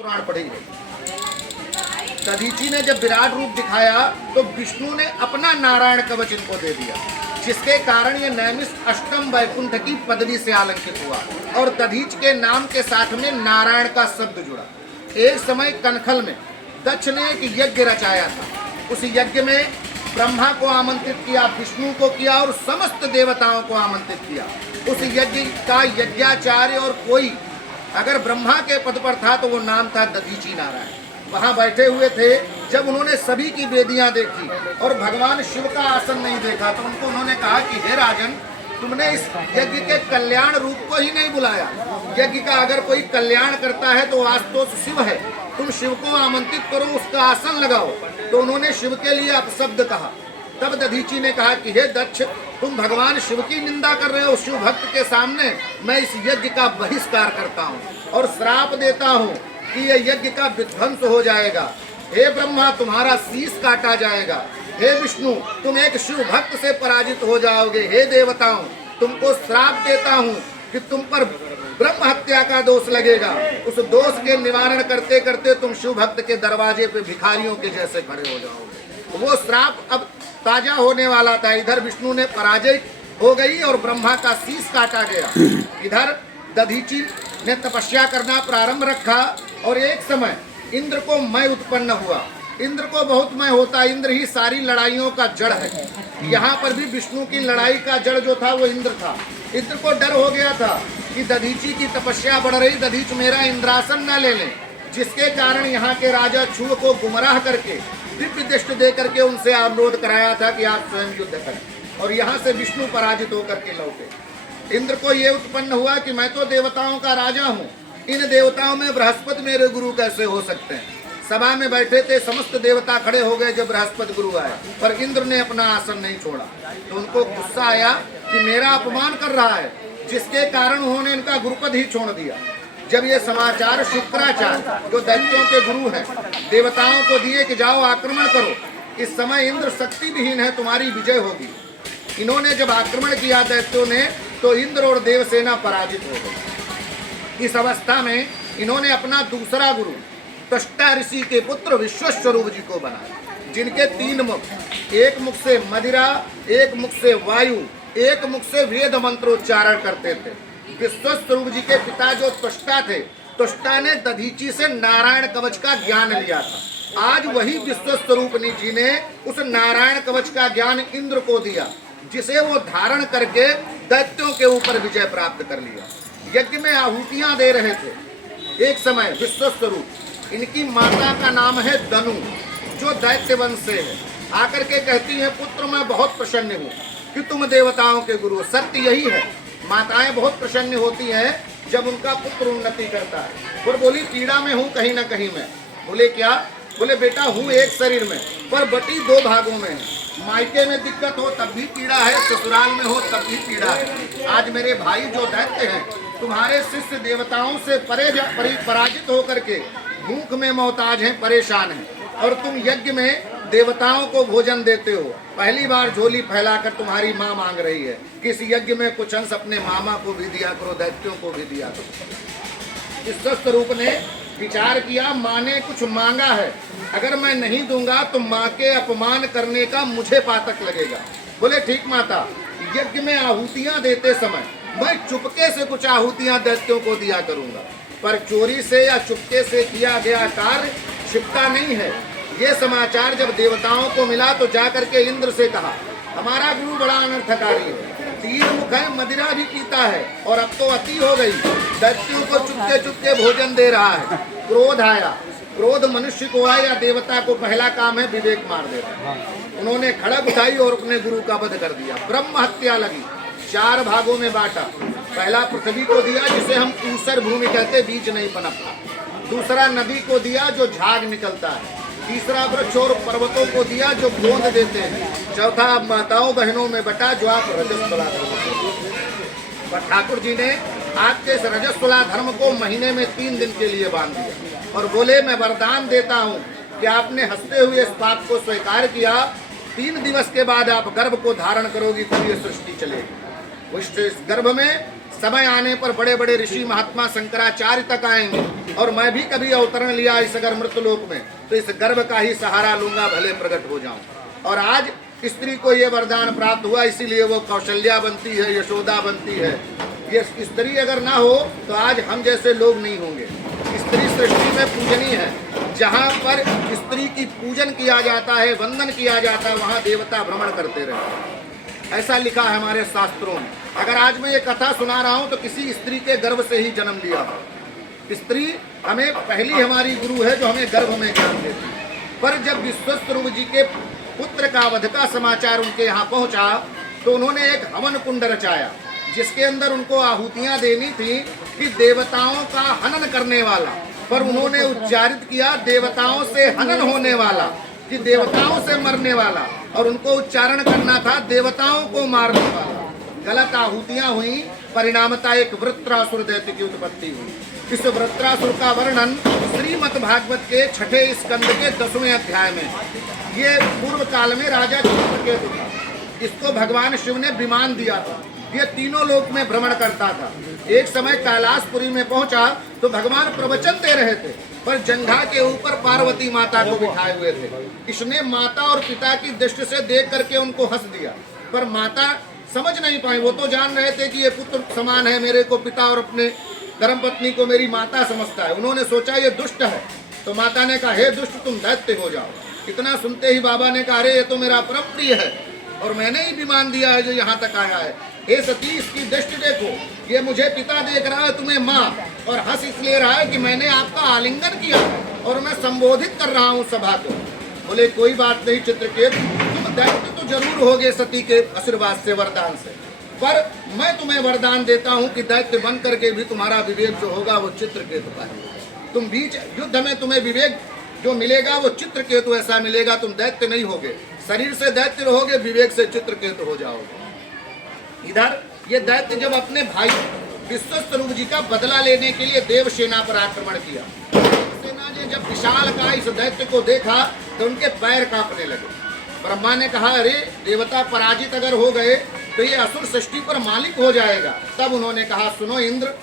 पुराण पढ़ी गई। दधीची ने जब विराट रूप दिखाया तो विष्णु ने अपना नारायण कवच इनको दे दिया, जिसके कारण ये नैमिष अष्टम वैकुंठ की पदवी से आलंकित हुआ और दधीच के नाम के साथ में नारायण का शब्द जुड़ा। एक समय कनखल में दक्ष ने एक यज्ञ रचाया था। उस यज्ञ में ब्रह्मा को आमंत्रित किया, विष्णु को किया और समस्त देवताओं को आमंत्रित किया। उस यज्ञ का यज्ञाचार्य और कोई अगर ब्रह्मा के पद पर था तो वो नाम था दधीची नारायण। वहाँ बैठे हुए थे। जब उन्होंने सभी की वेदियां देखी और भगवान शिव का आसन नहीं देखा तो उनको उन्होंने कहा कि हे राजन, तुमने इस यज्ञ के कल्याण रूप को ही नहीं बुलाया। यज्ञ का अगर कोई कल्याण करता है तो आस्तोष शिव है, तुम शिव को आमंत्रित करो, उसका आसन लगाओ। तो उन्होंने शिव के लिए अपशब्द कहा। तब दधीची ने कहा कि हे दक्ष, तुम भगवान शिव की निंदा कर रहे हो। शिव भक्त के सामने मैं इस यज्ञ का बहिष्कार करता हूँ और श्राप देता हूँ कि यह यज्ञ का विध्वंस हो जाएगा। हे ब्रह्मा, तुम्हारा शीश काटा जाएगा। हे विष्णु, तुम एक शिव भक्त से पराजित हो जाओगे। हे देवताओं, तुमको श्राप देता हूँ कि तुम पर ब्रह्म हत्या का दोष लगेगा। उस दोष के निवारण करते करते तुम शिव भक्त के दरवाजे पे भिखारियों के जैसे खड़े हो जाओगे। वो श्राप अब ताजा होने वाला था। इधर विष्णु ने पराजय हो गई और ब्रह्मा का शीश काटा गया। इधर दधीची ने तपस्या करना प्रारंभ रखा और एक समय इंद्र को मय उत्पन्न हुआ। इंद्र को बहुत मय होता, इंद्र ही सारी लड़ाइयों का जड़ है। यहाँ पर भी विष्णु की लड़ाई का जड़ जो था वो इंद्र था। इंद्र को डर हो गया था कि दधीची की तपस्या बढ़ रही, दधीच मेरा इंद्रासन न ले लें, जिसके कारण यहाँ के राजा छुआ को गुमराह करके दिव्य दृष्टि दे करके उनसे अनुरोध कराया था कि आप स्वयं युद्ध करें। और यहाँ से विष्णु पराजित होकर के लौटे। इंद्र को ये उत्पन्न हुआ कि मैं तो देवताओं का राजा हूँ, इन देवताओं में बृहस्पति मेरे गुरु कैसे हो सकते हैं। सभा में बैठे थे, समस्त देवता खड़े हो गए जब बृहस्पति गुरु आए, पर इंद्र ने अपना आसन नहीं छोड़ा। तो उनको गुस्सा आया कि मेरा अपमान कर रहा है, जिसके कारण उन्होंने इनका गुरुपद ही छोड़ दिया। जब ये समाचार शुक्राचार्य जो दैत्यों के गुरु हैं देवताओं को दिए कि जाओ आक्रमण करो, इस समय इंद्र शक्ति विहीन है, तुम्हारी विजय होगी। इन्होंने जब आक्रमण किया दैत्यों ने तो इंद्र और देवसेना पराजित हो गई। इस अवस्था में इन्होंने अपना दूसरा गुरु त्वष्टा ऋषि के पुत्र विश्वस्वरूप जी को बनाया, जिनके 3 मुख, एक मुख से मदिरा, एक मुख से वायु, एक मुख से वेद मंत्रोच्चारण करते थे। विश्वस्वरूप जी के पिता जो त्वष्टा थे, त्वष्टा ने दधीची से नारायण कवच का ज्ञान लिया था। आज वही विश्वस्वरूपनी जी ने उस नारायण कवच का ज्ञान इंद्र को दिया, जिसे वो धारण करके दैत्यों के ऊपर विजय प्राप्त कर लिया। यज्ञ में आहुतियां दे रहे थे। एक समय विश्वस्वरूप, इनकी माता का नाम है दनु, जो दैत्य वंश से है, आकर के कहती है पुत्र मैं बहुत प्रसन्न हूँ कि तुम देवताओं के गुरु। सत्य यही है, माताएं बहुत प्रसन्न होती हैं जब उनका पुत्र उन्नति करता है। और बोली पीड़ा में हूँ कहीं ना कहीं में। बोले क्या? बोले बेटा हूँ एक शरीर में, पर बटी 2 भागों में है। मायके में दिक्कत हो तब भी पीड़ा है, ससुराल में हो तब भी पीड़ा है। आज मेरे भाई जो दैत्य हैं, तुम्हारे शिष्य देवताओं से पराजित होकर के भूख में मोहताज हैं, परेशान हैं, और तुम यज्ञ में देवताओं को भोजन देते हो। पहली बार झोली फैलाकर तुम्हारी माँ मांग रही है कि इस यज्ञ में कुछ अंश अपने मामा को भी दिया करो, दैत्यों को भी दिया करो। इस स्वरूप ने विचार किया, माँ ने कुछ मांगा है, अगर मैं नहीं दूंगा तो माँ के अपमान करने का मुझे पातक लगेगा। बोले ठीक माता, यज्ञ में आहुतियां देते समय मैं चुपके से कुछ आहुतियां दैत्यों को दिया करूंगा, पर चोरी से या चुपके से किया गया कार्य क्षिप्ता नहीं है। ये समाचार जब देवताओं को मिला तो जाकर के इंद्र से कहा, हमारा गुरु बड़ा अनर्थकारी है, 3 मुख है, मदिरा भी पीता है, और अब तो अति हो गई, दैत्यों को चुपके चुपके भोजन दे रहा है। क्रोध आया। क्रोध मनुष्य को आया या देवता को पहला काम है विवेक मार देना। उन्होंने खड़ग उठाई और अपने गुरु का वध कर दिया। ब्रह्म हत्या लगी। 4 भागों में बांटा। पहला पृथ्वी को दिया, जिसे हम ऊसर भूमि कहते, बीज नहीं पनपता। दूसरा नदी को दिया, जो झाग निकलता है। तीसरा वृक्ष और पर्वतों को दिया, जो गोंद देते हैं। चौथा माताओं बहनों में बटा, जो आप रजस्वला धर्म। पर ठाकुर जी ने आपके इस रजस्वला धर्म को महीने में 3 दिन के लिए बांध दिया और बोले मैं वरदान देता हूँ कि आपने हंसते हुए इस बात को स्वीकार किया, 3 दिवस के बाद आप गर्भ को धारण करोगी, तब ये सृष्टि चलेगी। इस गर्भ में समय आने पर बड़े बड़े ऋषि महात्मा शंकराचार्य तक आएंगे और मैं भी कभी अवतरण लिया इस अगर मृतलोक में तो इस गर्भ का ही सहारा लूंगा, भले प्रकट हो जाऊं। और आज स्त्री को ये वरदान प्राप्त हुआ, इसीलिए वो कौशल्या बनती है, यशोदा बनती है। ये स्त्री अगर ना हो तो आज हम जैसे लोग नहीं होंगे। स्त्री सृष्टि में पूजनीय है। जहाँ पर स्त्री की पूजन किया जाता है, वंदन किया जाता है, वहाँ देवता भ्रमण करते रहते। ऐसा लिखा है हमारे शास्त्रों में। अगर आज मैं ये कथा सुना रहा हूँ तो किसी स्त्री के गर्भ से ही जन्म लिया हो। स्त्री हमें पहली हमारी गुरु है जो हमें गर्भ में ज्ञान देती है। पर जब विश्वस्वरूप जी के पुत्र का वध का समाचार उनके यहाँ पहुँचा तो उन्होंने एक हवन कुंड रचाया जिसके अंदर उनको आहुतियाँ देनी थी कि देवताओं का हनन करने वाला, पर उन्होंने उच्चारित किया देवताओं से हनन होने वाला, कि देवताओं से मरने वाला, और उनको उच्चारण करना था देवताओं को मारने वाला। गलत आहुतियां हुई, परिणामता एक वृत्रासुर दैत्य की उत्पत्ति हुई। इस वृत्रासुर का वर्णन श्रीमद् भागवत के 6ठे स्कंद के 10वें अध्याय में। ये पूर्व काल में राजा चित्रकेतु था। इसको भगवान शिव ने विमान दिया था। ये तीनों लोक में भ्रमण करता था। एक समय कैलाशपुरी में पहुंचा तो भगवान प्रवचन दे रहे थे, पर जंघा के ऊपर पार्वती माता को बिठाए हुए थे। इसने माता और पिता की दृष्टि से देख करके उनको हंस दिया, पर माता समझ नहीं पाई। वो तो जान रहे थे कि ये पुत्र समान है, मेरे को पिता और अपने धर्मपत्नी को मेरी माता समझता है। उन्होंने सोचा ये दुष्ट है, तो माता ने कहा हे दुष्ट तुम दैत्य हो जाओ। इतना सुनते ही बाबा ने कहा अरे ये तो मेरा परम प्रिय है और मैंने ही विमान दिया है जो यहाँ तक आया है। हे सती इसकी दृष्टि देखो, ये मुझे पिता देख रहा है, तुम्हें माँ, और हंस इसलिए रहा है कि मैंने आपका आलिंगन किया और मैं संबोधित कर रहा हूँ सभा को। बोले कोई बात नहीं चित्रकेतु, तुम दैत्य तो जरूर होगे सती के आशीर्वाद से, वरदान से, पर मैं तुम्हें वरदान देता हूँ कि दैत्य बन करके भी तुम्हारा विवेक जो होगा वो चित्रकेतु का है। तुम बीच युद्ध में तुम्हें विवेक जो मिलेगा वो चित्रकेतु ऐसा मिलेगा। तुम दैत्य नहीं होगे, शरीर से दैत्य रहोगे, विवेक से चित्रकेतु हो जाओगे। इधर ये दैत्य जब अपने भाई विश्वस्वरूप जी का बदला लेने के लिए देवसेना पर आक्रमण किया, सेना ने जब विशाल का इस दैत्य को देखा तो उनके पैर कांपने लगे। ब्रह्मा ने कहा अरे देवता पराजित अगर हो गए तो ये असुर सृष्टि पर मालिक हो जाएगा। तब उन्होंने कहा सुनो इंद्र,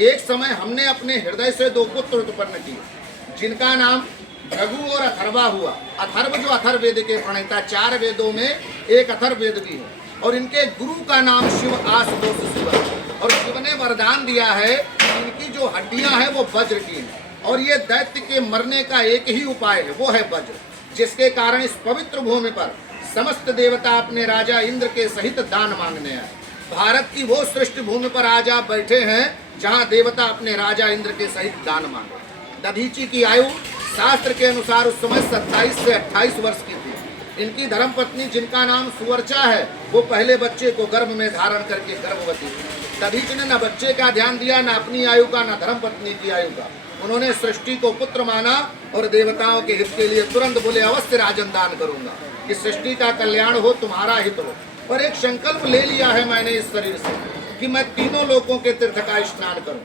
एक समय हमने अपने हृदय से 2 पुत्र उत्पन्न किए जिनका नाम भृगु और अथर्वा हुआ। अथर्व जो अथर्ववेद के प्रणेता, 4 वेदों में एक अथर्ववेद भी है, और इनके गुरु का नाम शिव आशुतोष शिव है। और शिव ने वरदान दिया है इनकी जो हड्डियां हैं वो वज्र की हैं, और ये दैत्य के मरने का एक ही उपाय है, वो है वज्र, जिसके कारण इस पवित्र भूमि पर समस्त देवता अपने राजा इंद्र के सहित दान मांगने आए। भारत की वो सृष्टि भूमि पर आज आप बैठे हैं जहाँ देवता अपने राजा इंद्र के सहित दान मांगे। दधीची की आयु शास्त्र के अनुसार उस समय 27 से 28 वर्ष की थी। इनकी धर्मपत्नी जिनका नाम सुवर्चा है वो पहले बच्चे को गर्भ में धारण करके गर्भवती हुई। दधीच ने न बच्चे का ध्यान दिया, न अपनी आयु का, न धर्मपत्नी की आयु का। उन्होंने सृष्टि को पुत्र माना और देवताओं के हित के लिए तुरंत बोले अवश्य राजन दान करूंगा, कि सृष्टि का कल्याण हो, तुम्हारा हित हो। और एक संकल्प ले लिया है मैंने इस शरीर से कि मैं तीनों लोकों के तीर्थ का स्नान करूं।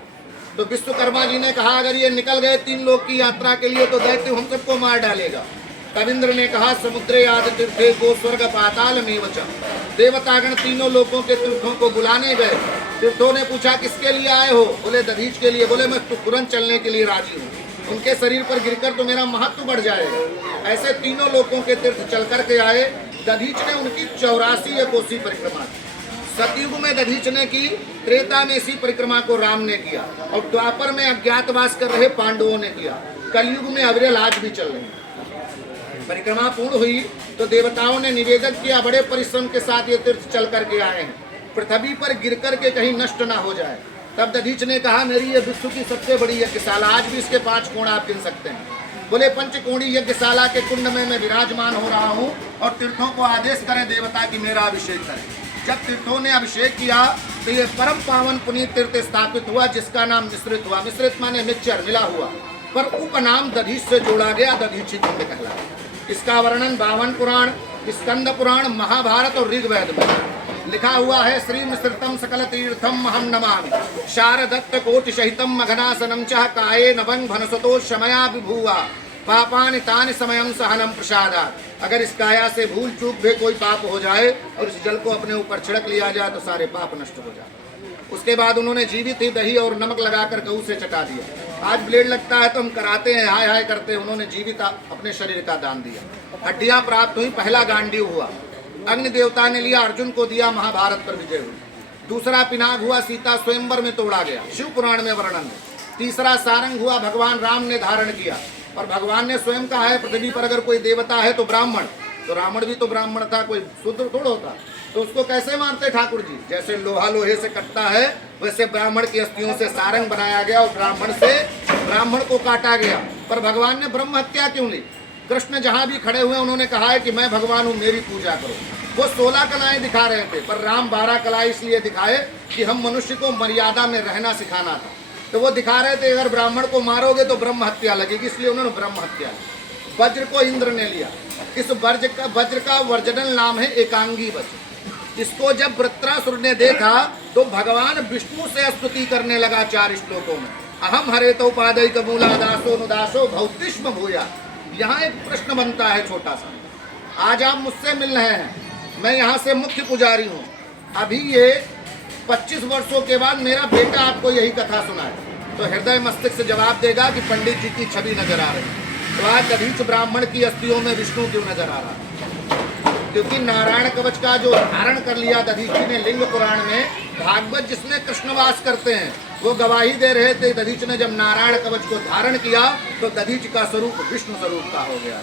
तो विश्वकर्मा जी ने कहा अगर ये निकल गए 3 लोक की यात्रा के लिए तो दैत्य हम सबको मार डालेगा। तब इंद्र ने कहा समुद्रे आदि तीर्थे को स्वर्ग पाताल में वचन। देवतागण तीनों लोकों के तीर्थों को बुलाने गए। तीर्थों ने पूछा किसके लिए आए हो? बोले दधीच के लिए। बोले मैं तुरंत चलने के लिए राजी हूँ, उनके शरीर पर गिरकर तो मेरा महत्व बढ़ जाएगा। ऐसे तीनों लोकों के तीर्थ चल करके आए। दधीच ने उनकी 84 कोसी परिक्रमा की। सतयुग में दधीच ने की, त्रेता में इसी परिक्रमा को राम ने किया, और द्वापर में अज्ञातवास कर रहे पांडवों ने किया। कलयुग में अविरल आज भी चल रही। परिक्रमा पूर्ण हुई तो देवताओं ने निवेदन किया बड़े परिश्रम के साथ ये तीर्थ चल करके आए हैं, पृथ्वी पर गिर करके कहीं नष्ट ना हो जाए। तब दधीच ने कहा मेरी ये विश्व की सबसे बड़ी यज्ञशाला, आज भी इसके 5 कोण आप गिन सकते हैं। बोले पंचकोणी यज्ञशाला के कुंड में मैं विराजमान हो रहा हूँ और तीर्थों को आदेश करें देवता की मेरा अभिषेक करें। जब तीर्थों ने अभिषेक किया तो ये परम पावन पुनीत तीर्थ स्थापित हुआ जिसका नाम मिश्रित हुआ। मिश्रित माने मिक्सचर, मिला हुआ, पर उपनाम दधीच से जोड़ा गया, दधीची कुंड कहलाया। इसका वर्णन 52 पुराण, स्कंद पुराण, महाभारत और ऋग्वेद में लिखा हुआ है। श्री मिश्रितम सकल तीर्थम अहम नमामि शारदत्त कोटि सहितम मघनासनम च काये नभंग भनसतो शमया विभुवा पापानि तानि समयम सहनम प्रसादात्। अगर इस काया से भूल चूक भी कोई पाप हो जाए और इस जल को अपने ऊपर छिड़क लिया जाए तो सारे पाप नष्ट हो जाए। उसके बाद उन्होंने जीवित ही दही और नमक लगाकर गऊ से चटा दिया। आज ब्लेड लगता है तो हम कराते हैं, हाय हाय करते हैं, उन्होंने जीवित अपने शरीर का दान दिया। हड्डियां प्राप्त हुई, पहला गांडीव हुआ, अग्नि देवता ने लिया, अर्जुन को दिया, महाभारत पर विजय हुई। दूसरा पिनाक हुआ, सीता स्वयंवर में तोड़ा गया, शिव पुराण में वर्णन है। तीसरा सारंग हुआ, भगवान राम ने धारण किया, और भगवान ने स्वयं कहा है पृथ्वी पर अगर कोई देवता है तो ब्राह्मण। तो रावण भी तो ब्राह्मण था, कोई शूद्र थोड़ा होता। तो उसको कैसे मारते ठाकुर जी? जैसे लोहा लोहे से कटता है वैसे ब्राह्मण की अस्थियों से सारंग बनाया गया और ब्राह्मण से ब्राह्मण को काटा गया। पर भगवान ने ब्रह्म हत्या क्यों ली? कृष्ण जहाँ भी खड़े हुए उन्होंने कहा है कि मैं भगवान हूँ, मेरी पूजा करो। वो 16 कलाएं दिखा रहे थे, पर राम 12 कलाएं इसलिए दिखाए कि हम मनुष्य को मर्यादा में रहना सिखाना था। तो वो दिखा रहे थे अगर ब्राह्मण को मारोगे तो ब्रह्म हत्या लगेगी, इसलिए उन्होंने ब्रह्म हत्या ली। वज्र को इंद्र ने लिया। इस वज्र का वर्जनल नाम है एकांगी वज्र। इसको जब वृत्रासुर ने देखा तो भगवान विष्णु से स्तुति करने लगा 4 श्लोकों में। अहम हरे तो पादय कमूला दासो नुदासो भौतिष्म भूया। यहाँ एक प्रश्न बनता है छोटा सा। आज आप मुझसे मिल रहे हैं, मैं यहाँ से मुख्य पुजारी हूँ। अभी ये 25 वर्षों के बाद मेरा बेटा आपको यही कथा सुनाए तो हृदय मस्तिष्क से जवाब देगा कि पंडित जी की छवि नजर आ रही है। तो आज दधीच ब्राह्मण की अस्थियों में विष्णु क्यों नजर आ रहा है? क्योंकि नारायण कवच का जो धारण कर लिया दधीची ने लिंग पुराण में, भागवत जिसमें कृष्णवास करते हैं वो गवाही दे रहे थे। दधीच ने जब नारायण कवच को धारण किया तो दधीच का स्वरूप विष्णु स्वरूप का हो गया।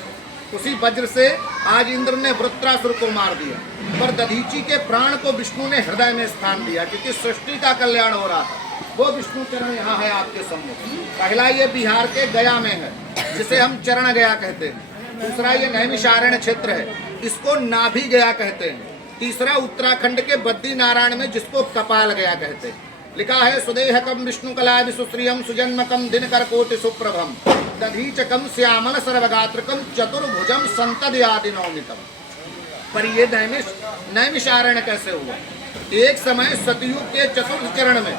उसी वज्र से आज इंद्र ने वृत्रासुर को मार दिया, पर दधीची के प्राण को विष्णु ने हृदय में स्थान दिया क्योंकि सृष्टि का कल्याण हो रहा था। वो विष्णु चरण यहाँ है आपके सम्मुख। पहला ये बिहार के गया में है जिसे हम चरण गया कहते हैं। दूसरा ये नैमिषारण्य क्षेत्र है, इसको नाभि गया कहते हैं। तीसरा उत्तराखंड के बद्री नारायण में जिसको कपाल गया कहते हैं। लिखा है सुदेहकम विष्णु कला विसुश्रियम सुजन्मकम दिनकर कोटि सुप्रभम दधीचकम श्यामल सर्वगात्रकम चतुर्भुजम संतदयादि नौमितम। पर ये नैमिषारण्य कैसे हुआ? एक समय सतयुग के चतुर्थ चरण में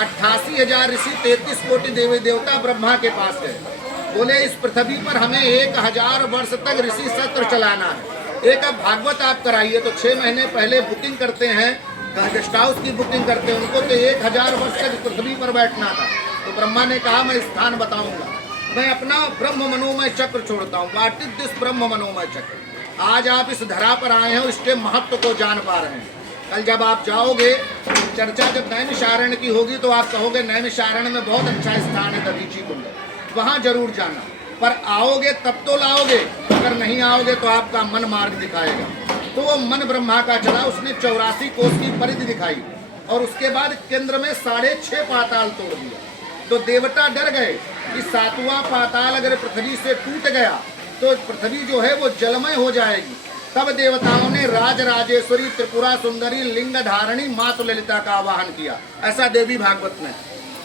88,000 ऋषि 33 कोटि देवी देवता ब्रह्मा के पास गए। बोले इस पृथ्वी पर हमें 1000 वर्ष तक ऋषि सत्र चलाना है। एक अब भागवत आप कराइए तो 6 महीने पहले बुकिंग करते हैं, गेस्ट हाउस की बुकिंग करते हैं, उनको तो 1000 वर्ष तक पृथ्वी पर बैठना था। तो ब्रह्मा ने कहा मैं स्थान बताऊंगा, मैं अपना ब्रह्म मनोमय चक्र छोड़ता हूँ। व्हाट इज दिस ब्रह्म मनोमय चक्र? आज आप इस धरा पर आए हैं, इसके महत्व को जान पा रहे हैं। कल जब आप जाओगे, चर्चा जब नैमिषारण्य की होगी तो आप कहोगे नैमिषारण्य में बहुत अच्छा स्थान है दधीची कुंड, वहाँ जरूर जाना। पर आओगे तब तो लाओगे, अगर नहीं आओगे तो आपका मन मार्ग दिखाएगा। तो वो मन ब्रह्मा का चला, उसने 84 कोस की परिधि दिखाई और उसके बाद केंद्र में 6.5 पाताल तोड़ दिया। तो देवता डर गए कि 7वां पाताल अगर पृथ्वी से टूट गया तो पृथ्वी जो है वो जलमय हो जाएगी। तब देवताओं ने राजराजेश्वरी त्रिपुरा सुंदरी लिंग धारणी मातु ललिता का आवाहन किया। ऐसा देवी भागवत में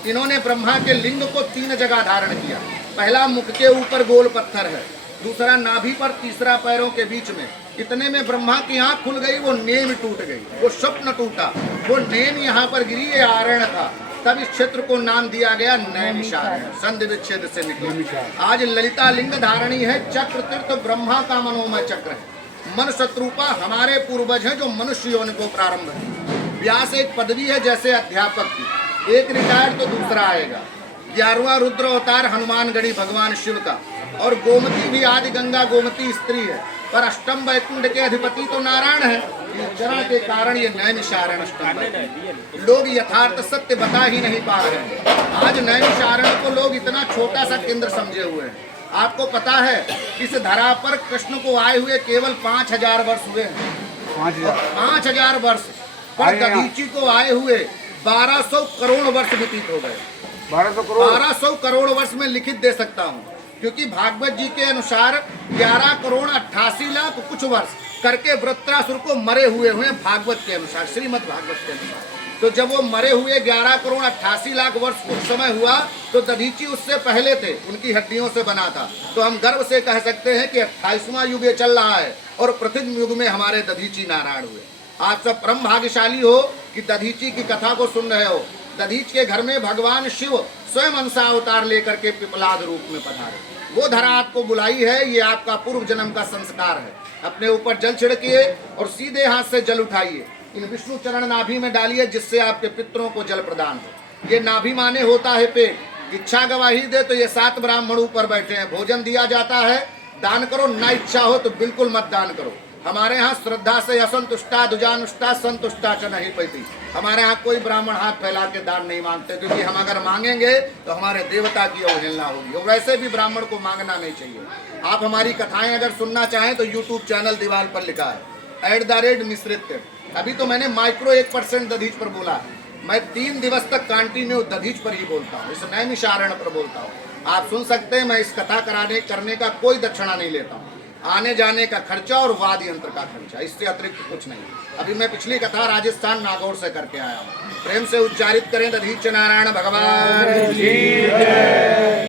इन्होंने ब्रह्मा के लिंग को 3 जगह धारण किया। पहला मुख के ऊपर गोल पत्थर है, दूसरा नाभि पर, तीसरा पैरों के बीच में। इतने में ब्रह्मा की आंख खुल गई, वो नेम टूट गई, वो स्वप्न टूटा, वो नेम यहाँ पर गिरी, ये आरण था। तब इस क्षेत्र को नाम दिया गया नैमिषारण्य, संधि विच्छेद से निकला। आज ललिता लिंग धारणी है, चक्र तीर्थ ब्रह्मा का मनोमय चक्र है। मन शत्रुपा हमारे पूर्वज हैं जो मनुष्य योनि को प्रारंभ है। व्यास एक पदवी है जैसे अध्यापक की, एक रिटायर तो दूसरा आएगा। 11वां रुद्र अवतार हनुमान गढ़ी भगवान शिव का, और गोमती भी आदि गंगा गोमती स्त्री है, पर अष्टम वैकुंठ के अधिपति तो नारायण है। चरण के कारण ये नैमिषारण्य अष्टम। लोग यथार्थ सत्य बता ही नहीं पा रहे हैं। आज नैमिषारण्य को लोग इतना छोटा सा केंद्र समझे हुए हैं। आपको पता है इस धरा पर कृष्ण को आए हुए केवल 5000 वर्ष हुए हैं। 5000 वर्ष पर दधीची को आए हुए 1200 करोड़ वर्ष व्यतीत हो गए। 1200 करोड़ वर्ष में लिखित दे सकता हूँ, क्योंकि भागवत जी के अनुसार 11 करोड़ 88 लाख कुछ वर्ष करके वृत्रासुर को मरे हुए भागवत के अनुसार, श्रीमद् भागवत के अनुसार। तो जब वो मरे हुए 11 करोड़ 88 लाख वर्ष कुछ समय हुआ तो दधीची उससे पहले थे, उनकी हड्डियों से बना था। तो हम गर्व से कह सकते हैं कि 28वां युग चल रहा है और प्रथम युग में हमारे दधीची नारायण हुए। आप सब परम भाग्यशाली हो कि दधीची की कथा को सुन रहे हो। दधीच के घर में भगवान शिव स्वयं अंशा अवतार लेकर के पिपलाद रूप में पधारे। वो धरा आपको बुलाई है, ये आपका पूर्व जन्म का संस्कार है। अपने ऊपर जल छिड़किए और सीधे हाथ से जल उठाइए इन विष्णु चरण नाभि में डालिए, जिससे आपके पितरों को जल प्रदान हो। ये नाभि माने होता है पेट। इच्छा गवाही दे तो ये 7 ब्राह्मण ऊपर बैठे हैं, भोजन दिया जाता है, दान करो। ना इच्छा हो तो बिल्कुल मत दान करो। हमारे यहाँ श्रद्धा से असंतुष्टा दुजानुष्टा संतुष्टा च नहीं पैती। हमारे यहाँ कोई ब्राह्मण हाथ फैला के दान नहीं मांगते, क्योंकि हम अगर मांगेंगे तो हमारे देवता की अवहेलना होगी, और वैसे भी ब्राह्मण को मांगना नहीं चाहिए। आप हमारी कथाएं अगर सुनना चाहें तो यूट्यूब चैनल दीवार पर लिखा है @मिश्रित। अभी तो मैंने माइक्रो 1% दधीच पर बोला है। मैं 3 दिवस तक कंटिन्यू दधीच पर ही बोलता हूँ, इस नैमिषारण्य पर बोलता हूँ। आप सुन सकते हैं, मैं इस कथा करने का कोई दक्षिणा नहीं लेता हूँ। आने जाने का खर्चा और वाद यंत्र का खर्चा, इससे अतिरिक्त कुछ नहीं। अभी मैं पिछली कथा राजस्थान नागौर से करके आया हूँ। प्रेम से उच्चारित करें दधीच नारायण भगवान की जय।